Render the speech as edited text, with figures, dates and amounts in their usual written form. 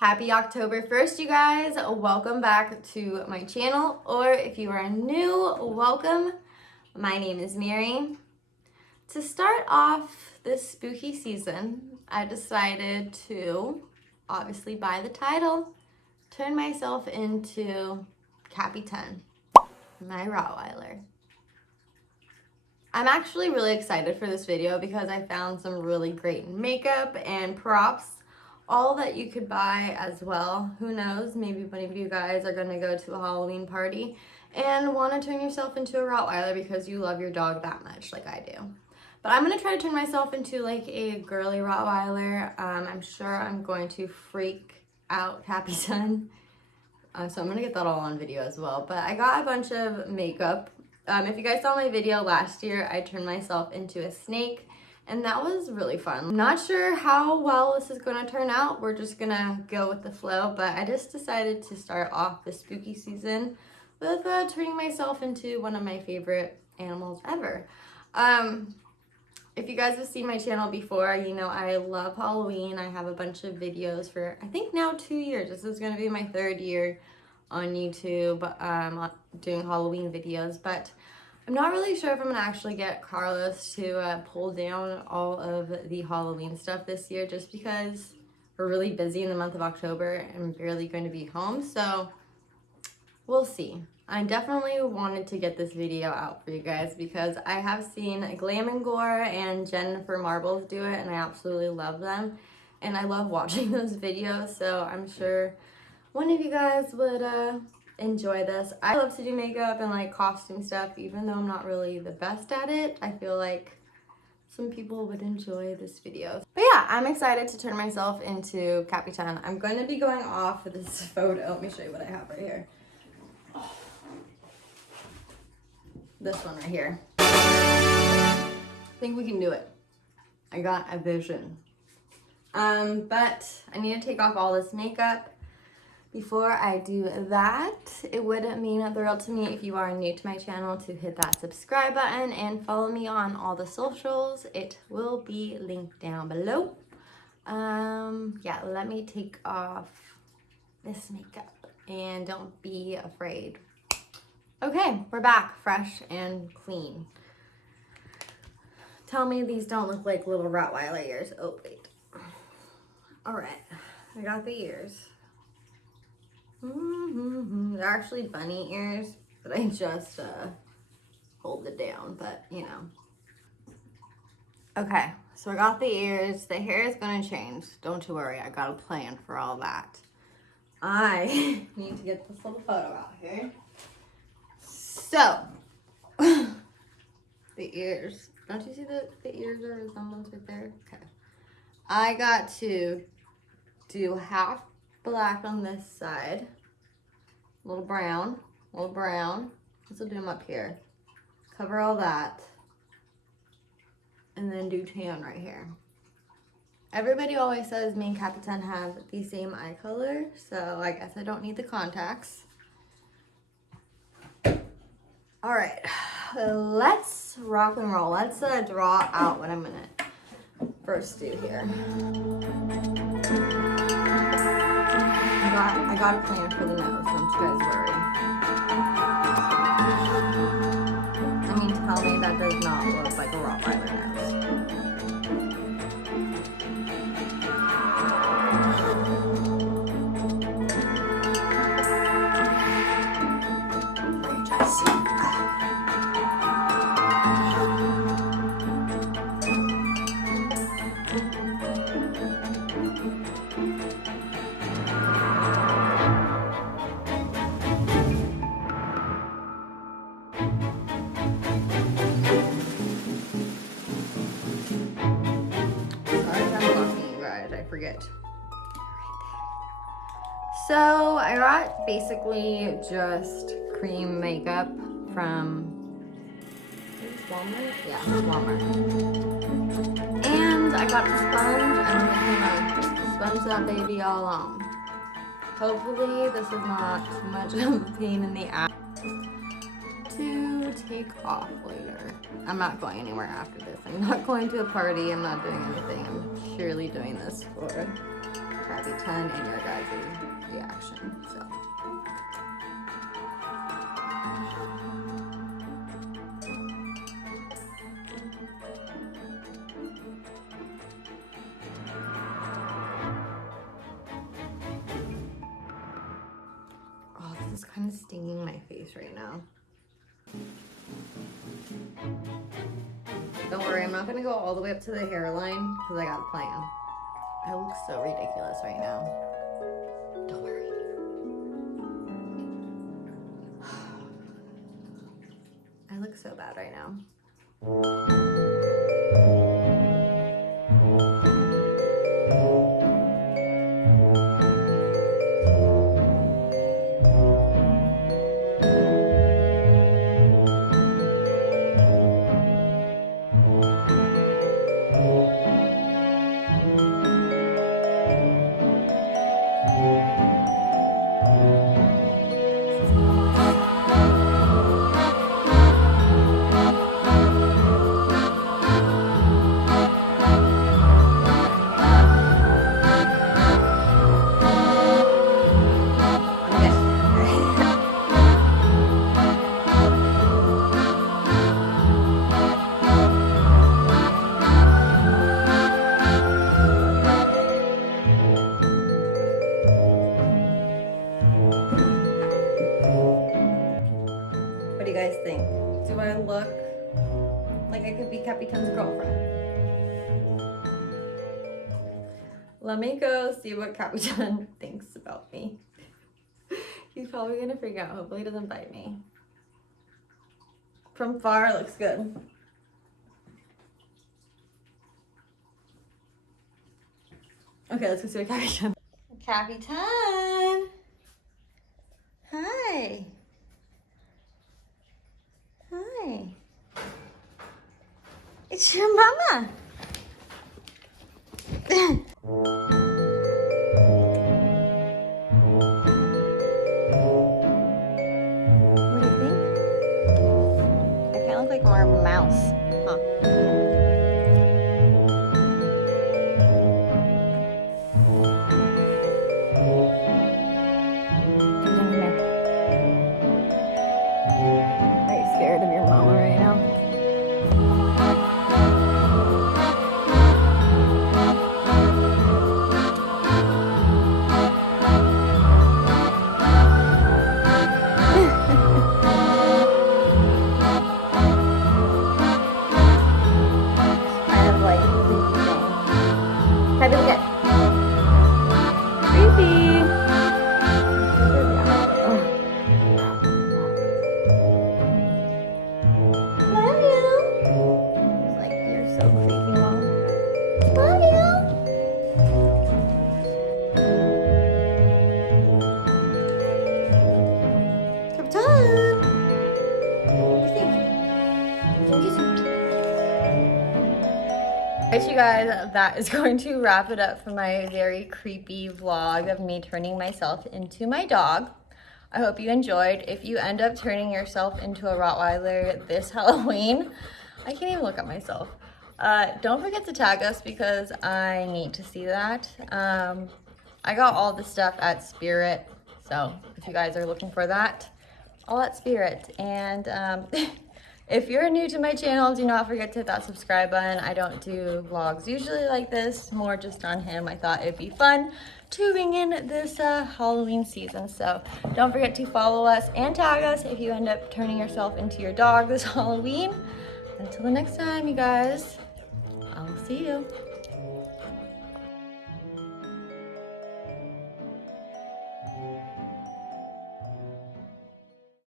Happy October 1st, you guys. Welcome back to my channel, or if you are new, welcome. My name is Mary. To start off this spooky season, I decided to, obviously by the title, turn myself into Cappy 10, my rottweiler. I'm actually really excited for this video because I found some really great makeup and props, all that you could buy as well. Who knows, maybe one of you guys are gonna go to a Halloween party and wanna turn yourself into a rottweiler because you love your dog that much like I do. But I'm gonna try to turn myself into like a girly rottweiler. I'm sure I'm going to freak out Cappy Son. So I'm gonna get that all on video as well. But I got a bunch of makeup. If you guys saw my video last year, I turned myself into a snake, and that was really fun. I'm not sure how well this is gonna turn out. We're just gonna go with the flow, but I just decided to start off the spooky season with turning myself into one of my favorite animals ever. If you guys have seen my channel before, you know I love Halloween. I have a bunch of videos for, I think now 2 years. This is gonna be my 3rd year on YouTube doing Halloween videos, but I'm not really sure if I'm gonna actually get Carlos to pull down all of the Halloween stuff this year, just because we're really busy in the month of October and I'm barely going to be home, so we'll see. I definitely wanted to get this video out for you guys because I have seen Glam and Gore and Jennifer Marbles do it, and I absolutely love them, and I love watching those videos, so I'm sure one of you guys would enjoy this. I love to do makeup and like costume stuff, even though I'm not really the best at it. I feel like some people would enjoy this video. But yeah, I'm excited to turn myself into Cappy 10. I'm going to be going off of this photo. Let me show you what I have right here. This one right here. I think we can do it. I got a vision. But I need to take off all this makeup. Before I do that, it would mean the world to me if you are new to my channel to hit that subscribe button and follow me on all the socials. It will be linked down below. Yeah, let me take off this makeup and don't be afraid. Okay, we're back, fresh and clean. Tell me these don't look like little rottweiler ears. Oh, wait. All right, I got the ears. They're actually bunny ears, but I just hold it down, but you know. Okay, so I got the ears. The hair is gonna change. Don't you worry, I got a plan for all that. I need to get this little photo out here. So, the ears. Don't you see the ears are a resemblance right there? Okay. I got to do half black on this side, a little brown, Let's do them up here. Cover all that, and then do tan right here. Everybody always says me and Cappy 10 have the same eye color, so I guess I don't need the contacts. All right, let's rock and roll. Let's draw out what I'm gonna first do here. I got a plan for the nose, don't you guys worry. I mean, tell me that does not look like a rottweiler nose. Let me try to see. Forget. So I got basically just cream makeup from Walmart. Yeah, Walmart. And I got a sponge, and I'm just gonna sponge that baby all on. Hopefully this is not too much of a pain in the ass to take off later. I'm not going anywhere after this. I'm not going to a party. I'm not doing anything. I'm purely doing this for Crappy 10 and your guys' reaction. So. Oh, this is kind of stinging my face right now. Don't worry, I'm not gonna go all the way up to the hairline because I got a plan. I look so ridiculous right now. Don't worry. I look so bad right now. What do you guys think? Do I look like I could be Capitan's girlfriend? Let me go see what Capitan thinks about me. He's probably gonna freak out. Hopefully he doesn't bite me. From far, it looks good. Okay, let's go see what Capitan. Capitan! Hi! Hi. It's your mama. What do you think? I kind of look like more of a mouse, huh? Are you scared of your mama right now? Kind of like creepy thing. Happy look at creepy. Love you. He's like, you're so creepy, mom. Love you. Captain. What do you think? Alright, you guys, that is going to wrap it up for my very creepy vlog of me turning myself into my dog. I hope you enjoyed. If you end up turning yourself into a Rottweiler this Halloween, I can't even look at myself. Don't forget to tag us because I need to see that. I got all the stuff at Spirit, so if you guys are looking for that, all at Spirit. And if you're new to my channel, do not forget to hit that subscribe button. I don't do vlogs usually like this, more just on him. I thought it'd be fun to bring in this Halloween season. So don't forget to follow us and tag us if you end up turning yourself into your dog this Halloween. Until the next time, you guys, I'll see you.